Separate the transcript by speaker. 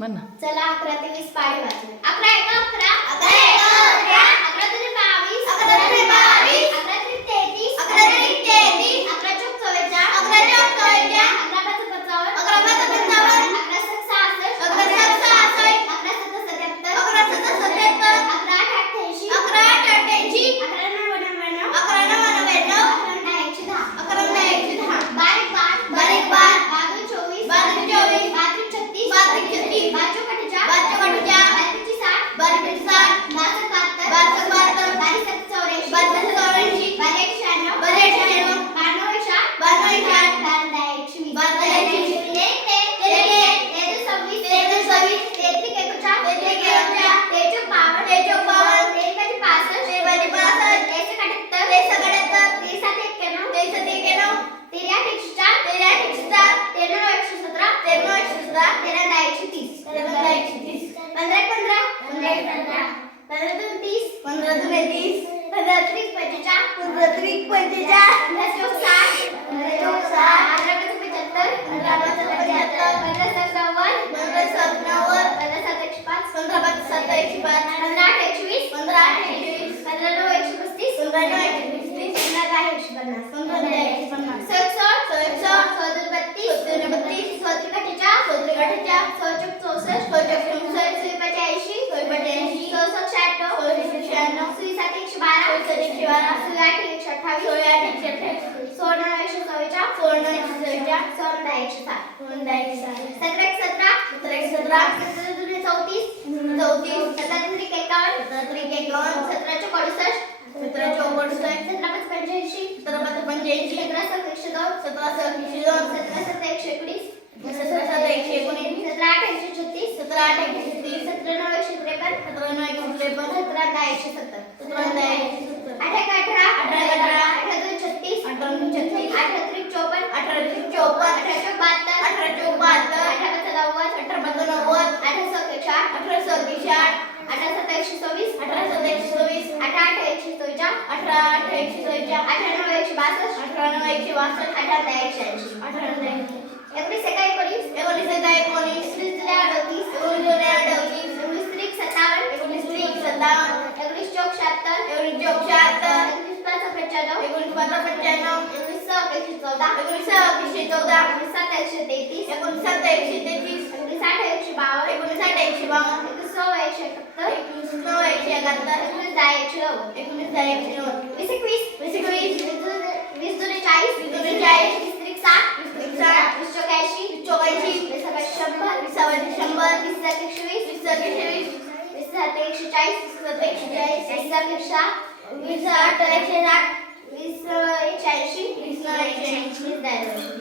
Speaker 1: ना.
Speaker 2: चला अकरा ते वीस पाढे वाचू अकरा एक अकरा. अकरा अकरा दुने बावीस अकरा दुने बावीस अकरा त्रिक तेहतीस अकरा त्रिक तेहतीस अकरा चौक चव्वेचाळीस अकरा चौक चव्वेचाळीस अकरा पाच पंचावन्न अकरा पाच पंचावन्न अकरा सात सहासष्ट अकरा सात सहासष्ट अकरा सत्तर सत्याहत्तर अकरा सत्तर सत्याहत्तर अकरा आठ अठ्ठ्याऐंशी अकरा आठ अठ्ठ्याऐंशी अकरा नऊ नव्याण्णव अकरा नऊ नव्याण्णव अकरा दहा एकशे दहा अकरा दहा एकशे दहा बारीक पाच बारीक पाच बाजू चोवीस बाजू चोवीस बाजू छत्तीस बाजू छत्तीस बाजू कटचा बाजू कटचा बाजूची साठ बाजूची साठ बासष्ट बहात्तर बासष्ट बहात्तर बावीस सत्तर चौऱ्याऐंशी बावीस चौऱ्याऐंशी बारा एकशे शहाण्णव बारा एकशे शहाण्णव बाण्णव एकशे आठ बाण्णव एकशे आठ बारा दहा एकशे वीस बारा दहा एकशे वीस तेर तेर तेर तेर तेर सव्वीस तेर सव्वीस तेहत्रिक एकोणचाळ तेहत्रिक एकोणचाळ तेचोक बावन्न तेचोक बावन्न तेर पाचे पासष्ट तेर पाचे पासष्ट तेसष्ट अठ्याहत्तर तेसष्ट अठ्याहत्तर तेर सात एक्क्याण्णव तेर सात एक्क्याण्णव तेर आठ एकशे सतरा तेर एकशे सतरा तेरा दहा एकशे तीस तेरा दहा एकशे तीस पंधरा एक पंधरा पंधरा एक पंधरा पंधरा दोन तीस पंधरा दोन तीस पंधरा त्रिक पंचेचाळ पंधरा त्रिक पंचेचाळ पंधरा चौक साठ पंधरा चौक साठ पंधरा पाच पंच्याहत्तर पंधरा पाच पंच्याहत्तर पंधरा सात नव्वद पंधरा सात नव्वद पंधरा सात एकशे पाच पंधरा पाच सात एकशे पाच पंधरा आठ एकशे वीस पंधरा आठ एकशे वीस पंधरा नऊ एकशे पस्तीस पंधरा नऊ एकशे पस्तीस पंधरा दहा एकशे पन्नास पंधरा दहा पन्नास बत्तीस सौ दोन बत्तीस सौ त्रिक अठ्ठेचाळ सौ त्रिक अठ्ठेचाळ सौ चौसष्ट सौ पाच ऐंशी सौ पाच ऐंशी सौ सौ शहाण्णव सौ एकशे शहाण्णव सुई सात एकशे बारा सौ सात एकशे बारा सौ आठ एकशे अठ्ठावीस सौ आठ एकशे अठ्ठावीस सौ नऊ एकशे चव्वेचाळ सौ एकशे चव्वेचा सौ दहा एकशे सात सौ दहा एकशे सात सतरा एक सतरा सतरा एक सतरा सतरा दुने चौतीस चौतीस सतरा त्रिक एकावन्न सतरा त्रिक एकावन्न सतरा चौक अडुसष्ट सतरा चौक अडुसष्ट सतरा पाच पंच्याऐंशी सतरा पाच पंच्याऐंशी सतरा सात एकशे दोन सतरा सात एकशे दोन सतरा सात एकशे एकोणीस सतरा सात एकशे एकोणीस सतरा आठ एकशे छत्तीस सतरा आठ एकशे छत्तीस सतरा नऊ एकशे त्रेपन्न सतरा नऊ एकशे त्रेपन्न सतरा दहा एकशे सत्तर. एकशे बासष्ट अठरा नऊ एकशे बासष्ट अठरा दहा एकशे ऐंशी अठरा एकोणीस एका एकोणीस एकोणीस एका एकोणीस एकोणीस जुलै अडतीस एकोणीस त्रिक सत्तावन्न एकोणीस त्रिक सत्तावन्न एकोणीस चौक शहात्तर एकोणीस चौक शहात्तर एकोणीस पाच पंच्याण्णव एकोणीस पाच पंच्याण्णव एकोणीस सहा एकशे चौदा एकोणीस एकशे चौदा एकोणीस एकशे तेहतीस एकोणीस एकशे तेहतीस एकोणीस आठ एकशे बावन्न एकोणीस आठ एकशे बावन्न एकोणीस नऊ एकशे एकाहत्तर एकोणीस नऊ एकशे एकाहत्तर एकोणीस दहा एकशे नव्वद एकोणीस दहा एकशे नव्वद वीस एकवीस वीस एकवीस वीस दोन- दोन चाळीस वीस दोन चाळीस वीस त्रिक साठ वीस त्रिक साठ वीस चौक वीस चौक वीस सव्वा शंभर वीस सव्वा शंभर वीस सात एकशे वीस वीस सात एकशे वीस वीस सात एकशे चाळीस वीस सात एकशे चाळीस वीस सात एकशे साठ वीस आठ एकशे साठ वीस